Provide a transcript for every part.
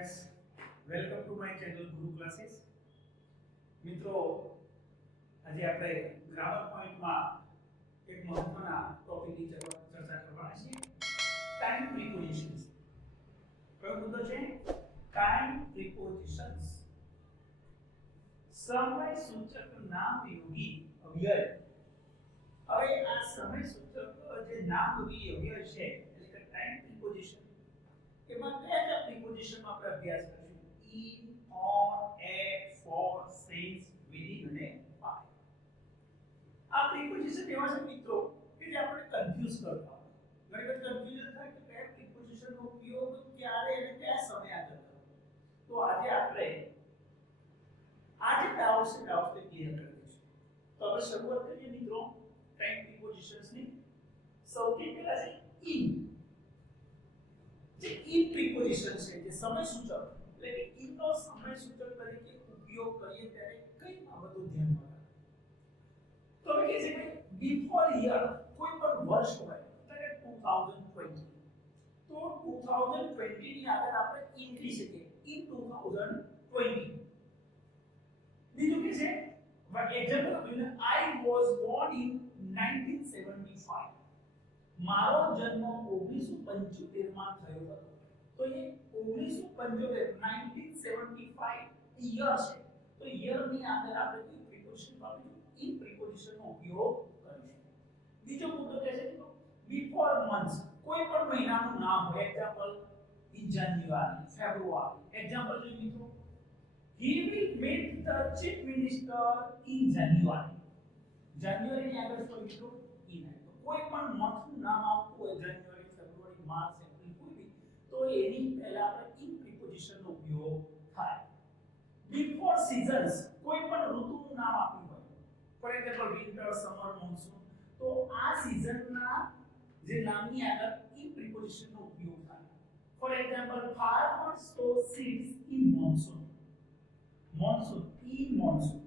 Friends welcome to my channel Guru classes મિત્રો, આજે આપણે ગ્રામર પોઈન્ટમાં એક મહત્વના ટોપિકની ચર્ચા કરવાના છીએ. ટાઈમ પ્રિપોઝિશન્સ કયો મુદ્દો છે? ટાઈમ પ્રિપોઝિશન્સ સમય સૂચક નામ યોગી અવ્યય હવે આ સમય સૂચક જે નામ યોગી અવ્યય છે, એટલે કે ટાઈમ પ્રિપોઝિશન એમાં કયા કયા પ્રિપોઝિશનનો આપણે અભ્યાસ કરીશું? In on at for since within અને બાય આ પ્રિપોઝિશન એવા છે મિત્રો. ઇન પ્રિપોઝિશન છે જે સમય સૂચક એટલે કે ઇન નો સમય સૂચક તરીકે ઉપયોગ કરીએ ત્યારે કઈ બાબતો ધ્યાનમાં રાખવી તો હવે કે છે કે બિફોર યર કોઈ પણ વર્ષ હોય એટલે કે 2020 તો 2020 ની આગળ આપણે ઇન કહી શકીએ ઇન 2020 બીજું કે છે એક્ઝામ્પલ આપ્યું આઈ વોઝ બોર્ન ઇન 1975 મારો જન્મ 1975 માં થયો હતો તો એ 1975 1975 યર છે તો યર ની અંદર આપણે કોઈ પ્રિપોઝિશન વાપરીશું ઇન પ્રિપોઝિશન નો ઉપયોગ કરીશું બીજો મુદ્દો કહે છે કે બિફોર મંથ્સ કોઈ પણ મહિનાનું નામ હોય example in January February example જોઈએ મિત્રો he will meet the chief minister in january જાન્યુઆરી ની આગળ શું મિત્રો ઇન તો કોઈ પણ મંથ નું નામ આવતું હોય જાન્યુઆરી ફેબ્રુઆરી માર્ચ એપ્રિલ કોઈ બી તો એની પહેલા આપણે ઇન પ્રિપોઝિશનનો ઉપયોગ થાય. બિફોર સીઝન્સ કોઈ પણ ઋતુનું નામ આપ્યું હોય for example winter summer monsoon તો આ સિઝનના જે નામની આગળ ઇન પ્રિપોઝિશનનો ઉપયોગ થાય. For example farmers store seeds in monsoon monsoon in monsoon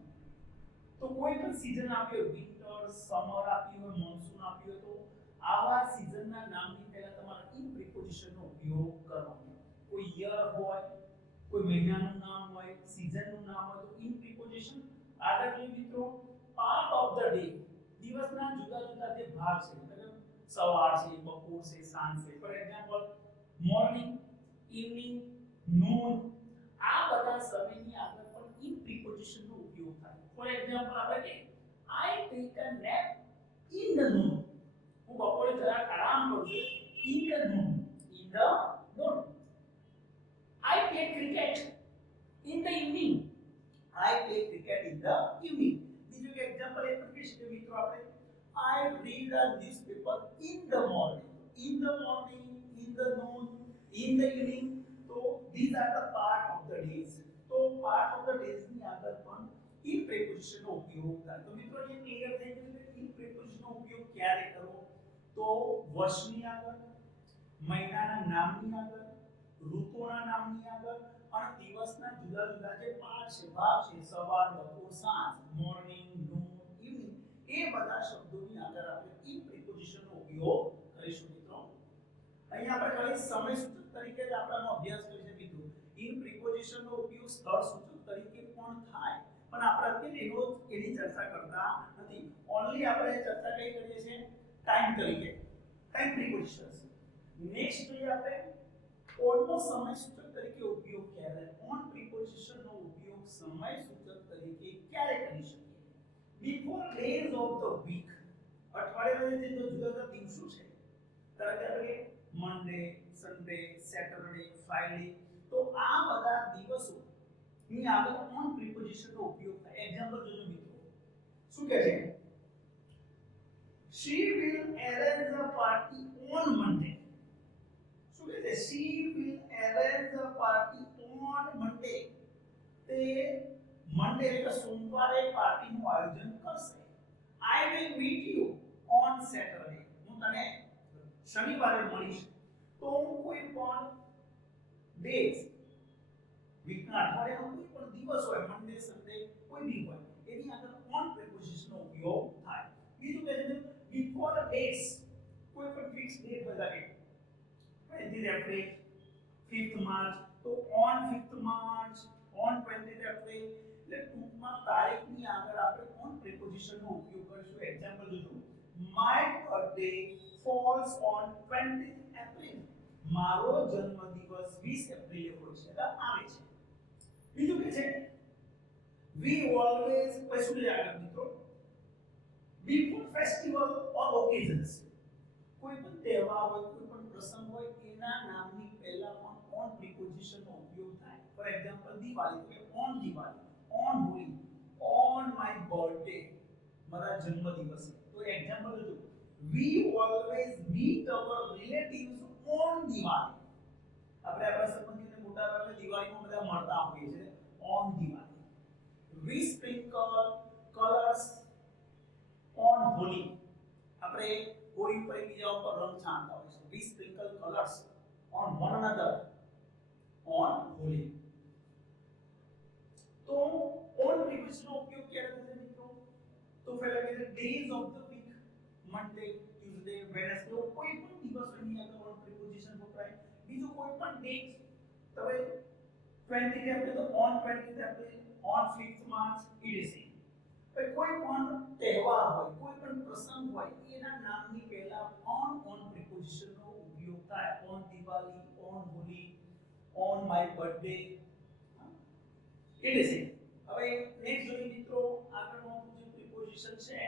તો કોઈ પણ સીઝન આપ્યો વિન્ટર સમર આપ્યું હોય મોન્સૂન આપ્યું તો આવા સીઝનના નામની ઉપયોગ કરવાનો કોઈ યર હોય કોઈ મહિનાનું નામ હોય સીઝનનું નામ હોય તો ઇન પ્રિપોઝિશન આગળ જોઈએ મિત્રો પાર્ટ ઓફ ધ ડે દિવસના જુદા જુદા જે ભાગ છે મતલબ સવાર છે બપોર છે સાંજ છે for example morning evening noon આ બધા સમયની આગળ પણ ઇન પ્રિપોઝિશન નો ઉપયોગ થાય ફોર એક્ઝામ્પલ આપણે કે I take a nap in the noon હું બપોરે જરાક આરામ કરું છું in the noon in the noon I play cricket in the evening I play cricket in the evening બીજું કે એક્ઝામ્પલ એ પણ કહી શકીએ મિત્રો આપણે I read a newspaper in the morning in the morning in the noon in the evening તો these are the part of the days તો part of the days ની આગળ પણ in preposition નો ઉપયોગ થાય તો મિત્રો એ ક્લિયર થઈ ગયું કે in preposition નો ઉપયોગ ક્યારે કરવો તો વર્ષની આગળ મહિનાના નામની આગળ, ઋતુના નામની આગળ અને દિવસના જુદા જુદા જે પાર્ટ છે ભાગ છે, સવાર, બપોર, સાંજ મોર્નિંગ નૂન ઇવનિંગ એ બધા શબ્દોની આગળ આપણે ઈ પ્રિપોઝિશનનો ઉપયોગ કરીશું મિત્રો. અહીંયા આપણે ખાલી સમય સૂચક તરીકે જ આપણાનો અભ્યાસ કરી છે મિત્રો ઇન પ્રિપોઝિશનનો ઉપયોગ સ્થળ સૂચક તરીકે પણ થાય. પણ આપણે અત્યારે એનો એની ચર્ચા કરતા નથી. ઓનલી આપણે ચર્ચા કઈ કરીએ છીએ? ટાઈમ તરીકે. ટાઈમ પ્રિપોઝિશન્સ નેક્સ્ટ જોઈએ આપણે ઓન નો સમય સૂચક તરીકે ઉપયોગ ક્યારે ઓન પ્રિપોઝિશન નો ઉપયોગ સમય સૂચક તરીકે ક્યારે કરી શકીએ before days of the week અઠવાડિયાના જે જુદા જુદા દિવસો છે તરીકે આપણે મંડે સન્ડે સેટરડે ફ્રાઈડે તો આ બધા દિવસો ની આગળ ઓન પ્રિપોઝિશન નો ઉપયોગ થાય એક્ઝામ્પલ જોજો મિત્રો શું કહે છે she will arrange a party on monday The chief will arrange the party on Monday. તે મંડે એટલે સોમવારે પાર્ટીનું આયોજન કરશે. I will meet you on Saturday. હું તને શનિવારે મળીશ. તો હું કોઈ પણ ડેઝ વીકના અઠવાડિયાનો કોઈ પણ દિવસ હોય મંડે સન્ડે કોઈ બી હોય એની આગળ ઓન પ્રિપોઝિશનનો ઉપયોગ થાય બીજું કહે છે બિફોર ડેઝ કોઈ પણ ફિક્સ ડેટ હોય લાગે 20th April, 5th March. તો on 5th March, on 20th April એટલે ટૂંકમાં તારીખની આગળ આપણે on preposition નો ઉપયોગ કરીશું એક્ઝામ્પલ જોજો my birthday falls on 20th April. મારો જન્મદિવસ 20 એપ્રિલે હોય છે એટલે આવે છે બીજું કે છે we always પછી આગળ મિત્રો before festival or occasions કોઈ પણ તહેવાર હોય કોઈ પણ પ્રસંગ હોય એના નામની પહેલા પણ ઓન પ્રિપોઝિશનનો ઉપયોગ થાય ફોર એક્ઝામ્પલ દિવાળી તો on Diwali on Holi on my birthday મારા જન્મદિવસે તો એક્ઝામ્પલ જો we always meet our relatives on Diwali આપણે આપણા સંબંધીને મોટા ભાગે દિવાળીમાં બધા મળતા હોઈએ છીએ on Diwali we sprinkle colours on Holi આપણે હોળી ઉપર એકબીજા ઉપર રંગ છાંટતા હોય છે we sprinkle colours on one another on Holi તો ઓન પ્રિફિક્સનો ઉપયોગ ક્યારે થશે મિત્રો તો પહેલા કે છે days of the week Monday Tuesday Wednesday કોઈ પણ દિવસ એની આગળ ઓન પ્રિપોઝિશન વપરાય બીજું કોઈ પણ ડેટ તમે 20 એપ્રિલ તો on 20 April on 5th March it is કોઈ પણ તહેવાર હોય કોઈ પણ પ્રસંગ હોય એના નામની પહેલા ઓન ઓન પ્રિપોઝિશનનો ઉપયોગ થાય ઓન માય બર્થડે એટલે છે હવે નેક્સ્ટ જોઈએ મિત્રો આગળનો જે પ્રિપોઝિશન છે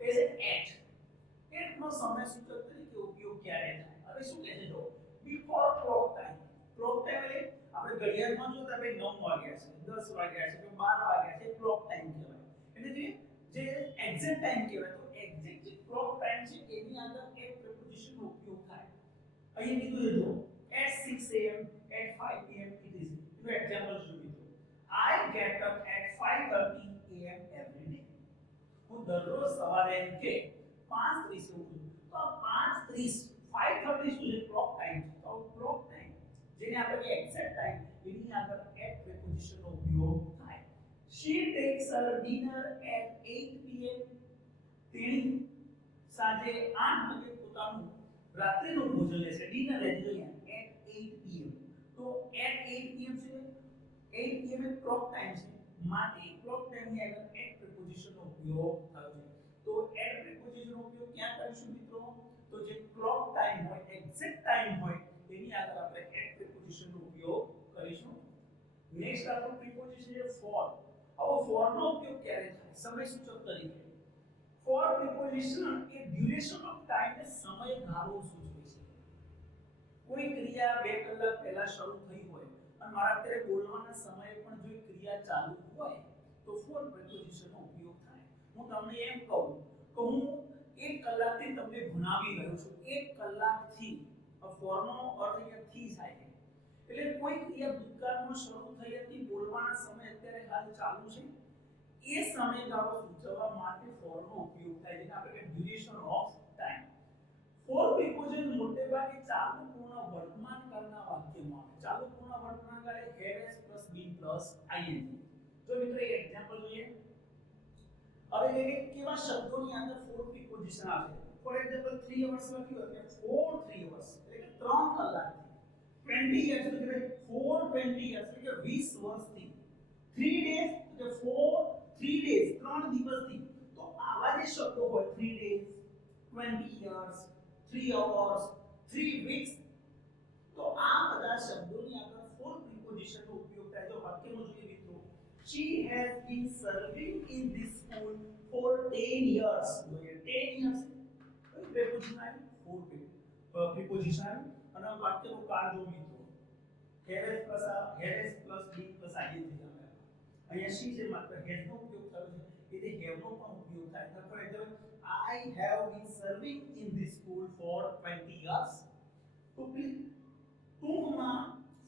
એ છે એટ એટ નો સમય સૂચક તરીકે ઉપયોગ ક્યારે થાય હવે શું કહે છે જો before clock time clock time એટલે આપણે ઘડિયાળમાં જોતા ભાઈ 9 વાગ્યા છે 10 વાગ્યા છે કે 12 વાગ્યા છે ક્લોક ટાઈમ કહેવાય એટલે જે જે એક્ઝેક્ટ ટાઈમ કહેવાય તો એક્ઝેક્ટ જે ક્લોક ટાઈમ છે એની અંદર એક પ્રિપોઝિશનનો ઉપયોગ થાય અહીં કીધું છે જો at 6 am at 5 pm it is એનું એક્ઝામ્પલ શું કીધું I get up at 5:30 am every day હું દરરોજ સવારે એમ કે 5:30 ઉઠું તો આ 5:30 5:30 શું છે ક્લોક ટાઈમ છે તો ક્લોક ટાઈમ જેને આપણે એક્ઝેક્ટ ટાઈમ એની આગળ at પ્રિપોઝિશનનો ઉપયોગ થાય she takes her dinner at 8 pm તેણી સાંજે 8 વાગે પોતાનું રાત્રિનું ભોજન લેશે ડિનર એટલે જોઈએ at 8 pm તો at 8 pm છે 8 pm એ ક્લોક ટાઈમ છે માટે ક્લોક ટાઈમની આગળ at પ્રિપોઝિશનનો ઉપયોગ થયો છે તો at પ્રિપોઝિશનનો ઉપયોગ ક્યાં કરીશું મિત્રો તો જે ક્લોક ટાઈમ હોય એક્ઝેક્ટ ટાઈમ હોય તેની આગળ આપણે at પ્રિપોઝિશનનો ઉપયોગ કરીશું નેક્સ્ટ આપણું પ્રિપોઝિશન છે for હવે for નો ઉપયોગ ક્યારે થાય સમય સૂચક તરીકે for preposition A duration of time ને સમયગાળો સૂચવે છે કોઈ ક્રિયા બે કલાક પહેલા શરૂ થઈ હોય અને મારા અત્યારે બોલવાના સમયે પણ જો ક્રિયા ચાલુ હોય તો ફોર પ્રિપોઝિશનનો ઉપયોગ થાય. હું તમને એમ કહું કે હું એક કલાકથી તમને ભણાવી રહ્યો છું. એક કલાકથી. ફોરનો અર્થ અહીંયા થી થાય. એટલે કોઈ ક્રિયા ભૂતકાળમાં શરૂ થઈ હતી, બોલવાના સમય અત્યારે હાલ ચાલુ છે. એ સમયગાળો સૂચવવા માટે ફોરનો ઉપયોગ થાય. જેને આપણે ડ્યુરેશન ઓફ ફોર પ્રિપોઝિશન મોટે ભાગે ચાલુ પૂર્ણ વર્તમાન કાળના વાક્યમાં આવે ચાલુ પૂર્ણ વર્તમાન કાળ એ have has plus been plus ing જો મિત્રો એક એક્ઝામ્પલ જોઈએ હવે કે કે કેવા શબ્દોની અંદર ફોર પ્રિપોઝિશન આવે ફોર એક્ઝામ્પલ 3 અવર્સ લખ્યું હોય કે ફોર 3 અવર્સ એટલે કે 3 કલાક 20 years એટલે કે 4 20 years એટલે કે 20 વર્ષથી 3 days એટલે 4 3 days 3 દિવસથી તો આવા જે શબ્દો હોય 3 days 20 years 3 hours 3 weeks તો આ બધા શબ્દોની આગળ ફોર પ્રિપોઝિશનનો ઉપયોગ થાય જો વાક્યમાં જોઈએ મિત્રો she has been serving in this school for 10 years જોઈએ 10 years કઈ પ્રિપોઝિશન આવી ફોર પ્રિપોઝિશન આવી અને આ વાક્યનું કાળ જો મિત્રો have has plus આ have has plus been plus ing થઈ જાય અહીંયા she છે માત્ર has નો ઉપયોગ થયો છે એટલે have નો પણ ઉપયોગ થાય તો for example I have been serving in this school for 20 years. તો ટૂંકમાં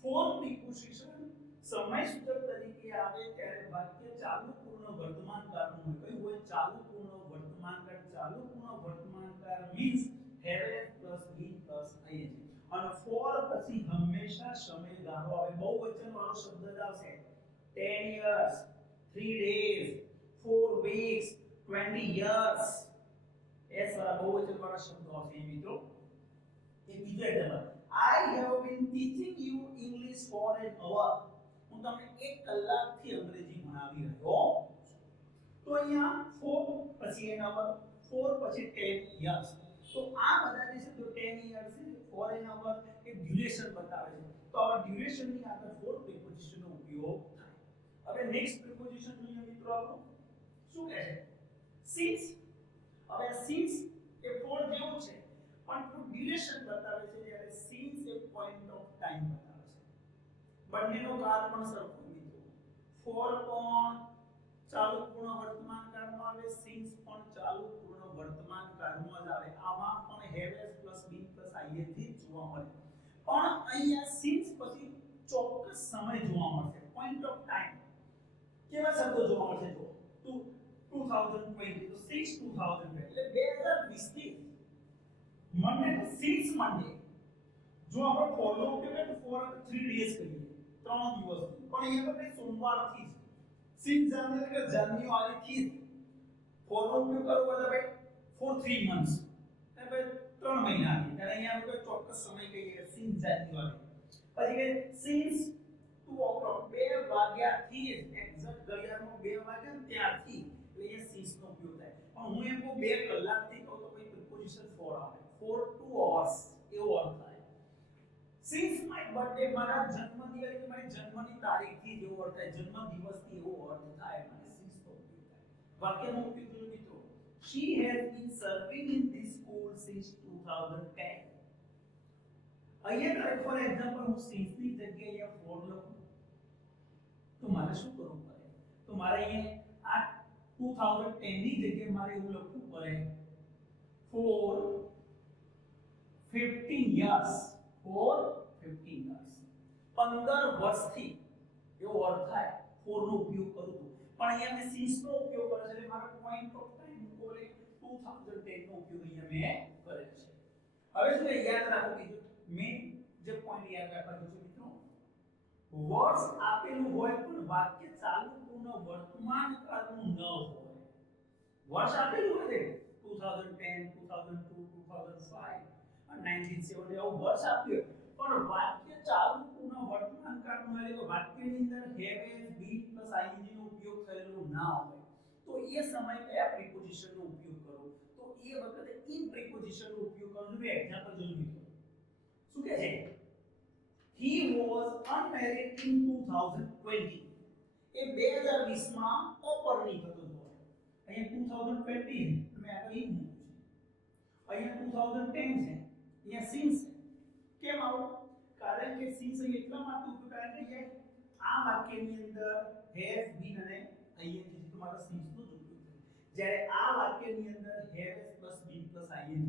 ફોર પ્રિપોઝિશન સમય સૂચક તરીકે આવે ત્યારે વાક્ય ચાલુ પૂર્ણ વર્તમાન કાળનું હોય. કયું હોય? ચાલુ પૂર્ણ વર્તમાન કાળ. ચાલુ પૂર્ણ વર્તમાન કાળ means have plus be plus ing અને ફોર પછી હંમેશા સમયગાળો આવે. બહુવચન વાળો શબ્દ જ આવશે. 10 years 3 days 4 weeks 20 years. એ સારા બહુવચન વાળા શબ્દો આવશે મિત્રો એ બીજો example I have been teaching you English for an hour. હું તમને એક કલાકથી અંગ્રેજી ભણાવી રહ્યો છું. તો અહીંયા 4 પછી એન અવર 4 પછી 10 years. તો આ બધા જે છે તો 10 years છે for an hour A duration બતાવે છે. તો આ ડ્યુરેશન ની આગળ ફોર પ્રિપોઝિશન નો ઉપયોગ થાય. હવે નેક્સ્ટ પ્રિપોઝિશન જોઈએ મિત્રો આપણો શું કહે છે since હવે સિન્સ એ ફોર જેવું છે. પણ ડ્યુરેશન બતાવે છે જ્યારે since A point of time બતાવે છે. બંનેનો કાળ પણ સરખો લીધો ફોર પણ ચાલુ પૂર્ણ વર્તમાન કાળમાં આવે સિન્સ પણ ચાલુ પૂર્ણ વર્તમાન કાળમાં જ આવે. આમાં પણ have પ્લસ બી પ્લસ જ જોવા મળે. પણ અહીંયા સિન્સ પછી ચોક્કસ સમય જોવા મળશે. પોઈન્ટ ઓફ ટાઈમ કેવા શબ્દો જોવા મળશે? જો ટુ 2020 તો since 2020 એટલે 2020 થી મંડે તો since મંડે જો આપણે ફોલો કરીએ તો ફોર 3 ડેઝ કહીએ ત્રણ દિવસ પણ અહીંયા તો કઈ સોમવારથી જ since જાન્યુઆરી કે જાન્યુઆરી થી ફોલો ઉપયોગ કરવો એટલે ભાઈ ફોર 3 મંથ્સ એટલે ભાઈ ત્રણ મહિનાથી ત્યારે અહીંયા આપણે કોઈ ચોક્કસ સમય કહીએ since જાન્યુઆરી પછી કે since 2 o'clock બે વાગ્યાથી જ એક્ઝેક્ટ ઘડિયાળનો બે વાગ્યા ને ત્યારથી એટલે એ since નો ઉપયોગ થાય પણ હું એમ કહું બે કલાકથી કહું તો પછી પ્રિપોઝિશન ફોર આવે ફોર ટુ અવર્સ એવો અર્થ થાય સિન્સ માય બર્થડે મારા જન્મદિવસ કે મારી જન્મની તારીખથી જેવો અર્થ થાય જન્મ દિવસથી એવો અર્થ થાય મને સિન્સ નો ઉપયોગ થાય વાક્યનો ઉપયોગ જોયો મિત્રો she has been serving in this school since 2010 અહીંયા ફોર એક્ઝામ્પલ હું since ની જગ્યાએ અહીંયા for લખું તો મારે શું કરવું પડે તો મારે અહીંયા આ 2010 ની જગ્યાએ મારે એવું લખવું પડે for 15 years for 15 years 15 વર્ષથી એવો અર્થ થાય for નો ઉપયોગ કરું છું પણ અહીંયા મેં since નો ઉપયોગ કર્યો છે એટલે મારો પોઈન્ટ ઓફ ટાઈમ મૂકો એટલે 2010 નો ઉપયોગ અહીંયા મેં કરેલ છે હવે શું એ યાદ રાખો બીજું મેં જે પોઈન્ટ યાદ રાખવાનો છે મિત્રો વર્ષ આપેલું હોય પણ વાક્ય ચાલુ પૂર્ણ વર્તમાન કાળનું ન હોય વર્ષ આપેલું હોય છે 2010 2002 2005 અને 1970 આવું વર્ષ આપ્યું પણ વાક્ય ચાલુ પૂર્ણ વર્તમાન કાળનું એટલે કે વાક્યની અંદર have has been plus ing નો ઉપયોગ થયેલો ના હોય તો એ સમય કયા પ્રિપોઝિશન નો ઉપયોગ કરો તો એ વખતે ઇન પ્રિપોઝિશન નો ઉપયોગ કરવાનો મેં એક્ઝામ્પલ જોયું મિત્રો શું કહે છે he was unmarried in 2020 એ 2020 માં અપરિણીત હતો જો અહીંયા 2020 મેં આગળ ઈ મૂક્યું છે અહીંયા 2010 છે અહીંયા since છે કેમ આવું કારણ કે since અહીં એટલા માટે ઉપયોગ કારણ કે અહીંયા આ વાક્યની અંદર has been અને ing છે તમારા since નો જ ઉપયોગ થાય જ્યારે આ વાક્યની અંદર have been ing છે નહીં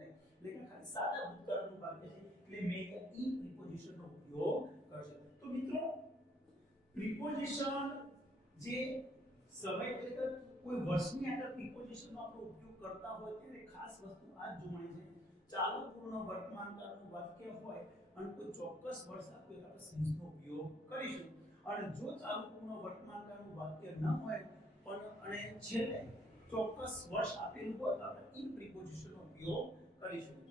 એટલે કે ખાલી સાદા ભૂતકાળનું વાક્ય છે એટલે મેં પ્રિપોઝિશન જે સમય એટલે કોઈ વર્ષની અંદર પ્રિપોઝિશનનો આપણે ઉપયોગ કરતા હોય ત્યારે ખાસ વસ્તુ આ જોવાની છે. ચાલુ પૂર્ણ વર્તમાન કાળનું વાક્ય હોય અને કોઈ ચોક્કસ વર્ષ આપ્યું આપણે since ઉપયોગ કરીશું. અને જો ચાલુ પૂર્ણ વર્તમાન કાળનું વાક્ય ન હોય, પણ અને છેલ્લે ચોક્કસ વર્ષ આપેલું હોય, તો આપણે ઈ પ્રિપોઝિશનનો ઉપયોગ કરીશું.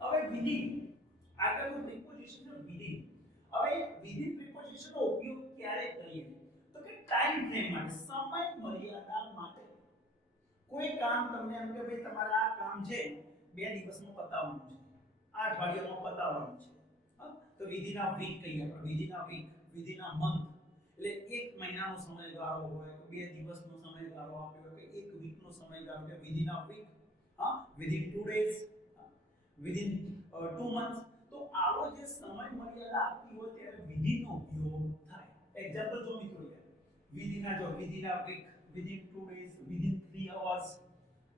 હવે વિધિ. આગળનું પ્રિપોઝિશન વિધિ. હવે વિધિ પ્રિપોઝિશનનો ઉપયોગ ક્યારે કરીએ? તો કે ટાઈમ ફ્રેમ માટે, સમય મર્યાદા માટે. કોઈ કામ તમને એમ કે ભાઈ તમારે આ કામ છે, બે દિવસમાં પતાવવાનું છે આ અઠવાડિયામાં પતાવવાનું છે? તો વિધિના વીક કહીએ આપણે. વિધિના વીક વિધિના મંથ એટલે એક મહિનાનો સમયગાળો હોય બે દિવસનો સમયગાળો આપ્યો કે એક વીકનો સમયગાળો કે વિધિના વીક હા within two days within two months તો આવો જે સમય મર્યાદા આપી હોય ત્યારે વિધિનો ઉપયોગ થાય. એક્ઝામ્પલ જો મિત્રો વિધિના જો, within a week within 2 days within three hours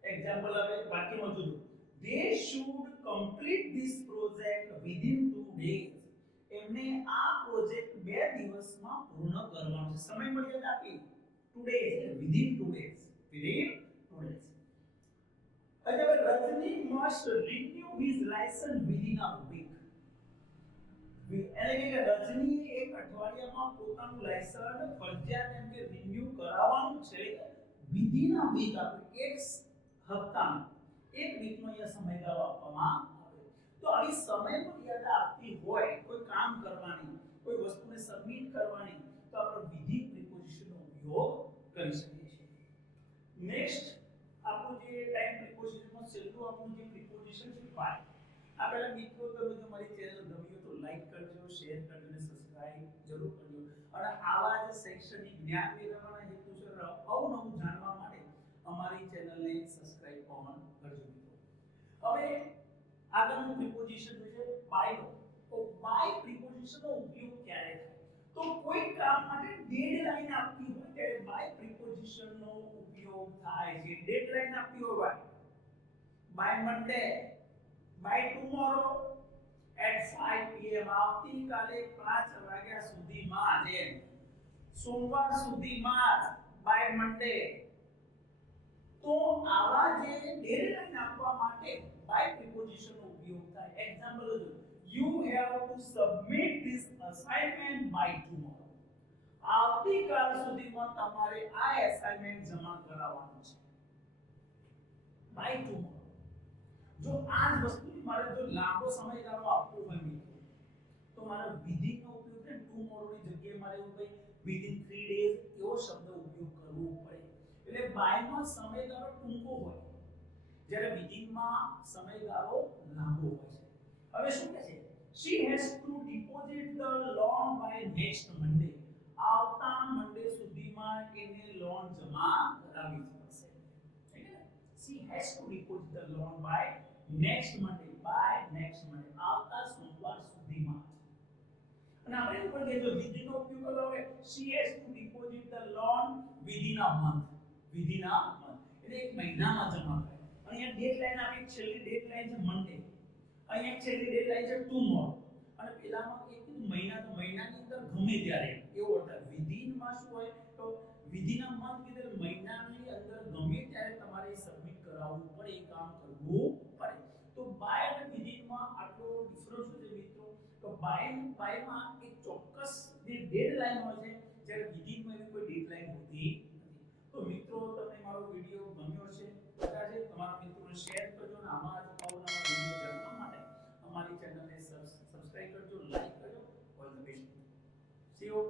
example હવે વાક્યમાં જોજો. They should complete this project within 2 days. એમને આ પ્રોજેક્ટ બે દિવસમાં પૂર્ણ કરવાનો છે. સમય મર્યાદા આપી. ટુ ડેઝ એટલે within two days within two અને હવે Rajni must renew his licence within week. એટલે કે રજની એક અઠવાડિયામાં પોતાનું લાયસન્સ ફરજિયાત એમ કે રિન્યુ કરાવવાનું છે. વિધિના વીક આપણે એક હપ્તાનો, એક વીકનો અહીંયા સમયગાળો આપવામાં તો આવી સમય મર્યાદા આપતી હોય, કોઈ કામ કરવાની, કોઈ વસ્તુને સબમિટ કરવાની, તો આપણે વિધિ પ્રિપોઝિશનનો ઉપયોગ કરી શકીએ છીએ. નેક્સ્ટ આપણું જે ટાઈમ પ્રિપોઝિશનમાં છેલ્લું આપણું જે પ્રિપોઝિશન છે પાય આ પહેલા મિત્રો તમે જો મારી ચેનલ ગમી હોય તો લાઈક કરજો શેર કરજો અને સબસ્ક્રાઇબ જરૂર કરજો. અને આવા જ શૈક્ષણિક જ્ઞાન મેળવવાના હેતુસર અવનવું જાણવા માટે અમારી ચેનલને સબસ્ક્રાઇબ પણ કરજો મિત્રો. હવે આગળનું પ્રિપોઝિશન છે બાય તો બાય પ્રિપોઝિશનનો ઉપયોગ ક્યારે થાય? તો કોઈ કામ માટે ડેડલાઈન આપતી હોય ત્યારે બાય પ્રિપોઝિશનનો ઉપયોગ થાય છે. ડેડલાઈન આપતી હોય by Monday by tomorrow at 5 pm આવતીકાલે 5 વાગ્યા સુધીમાં જે સોમવાર સુધીમાં બાય મંડે તો આવા જે ડેડલાઈન આપવા માટે બાય પ્રિપોઝિશનનો ઉપયોગ થાય એક્ઝામ્પલ જો you have to submit this assignment by tomorrow આવતીકાલ સુધીમાં તમારે આ એસાઇનમેન્ટ જમા કરાવવાનું છે બાય ટુમોરો જો આ જ વસ્તુની મારે જો લાંબો સમયગાળો આપવો હોય મિત્રો, તો મારા વિધિન નો ઉપયોગ છે ટુ મોડની જગ્યાએ મારે એવું ભાઈ વિધિન 3 ડેઝ એવો શબ્દ ઉપયોગ કરવો પડે. એટલે બાયમાં સમયગાળો ટૂંકો હોય, જ્યારે વિધિનમાં સમયગાળો લાંબો હોય છે. હવે શું કહે છે? She has to deposit the loan by next Monday આવતા મંડે સુધીમાં એને લોન જમા કરાવી પડશે. she has to deposit the loan by next Monday by Monday આવતા સોમવાર સુધીમાં અને આપણે ઉપર કે જો વિધિનો ઉપયોગ કરવો she has to deposit the loan within a month. within a month. એટલે એક મહિનામાં જમા કરે અહીંયા ડેડલાઈન આપી છેલ્લી ડેડલાઈન છે મંડે અહીંયા છેલ્લી ડેડલાઈન છે ટુમોરો અને પેલામાં એક મહિના તો મહિનાની અંદર ગમે ત્યારે. એવો અર્થ વિધિનમાં શું હોય તો વિધિના મંથ કીધે એટલે મહિનાની અંદર ગમે ત્યારે તમારે સબમિટ કરાવવું પડે એ કામ કરવું પડે તો બાય અને વિધિનમાં આટલો ડિફરન્સ છે મિત્રો તો બાય એક ચોક્કસ જે ડેડલાઈન હોય છે, જ્યારે વિધિમાં એવી કોઈ ડેડલાઈન હોતી નથી. તો મિત્રો, તમને મારો વીડિયો ગમ્યો છે કદાચ તમારા મિત્રોને શેર કરજો અને આમાં જ અવનવા વીડિયો જાણવા માટે અમારી ચેનલને સબસ્ક્રાઇબ કરજો લાઈક કરજો. All the best see you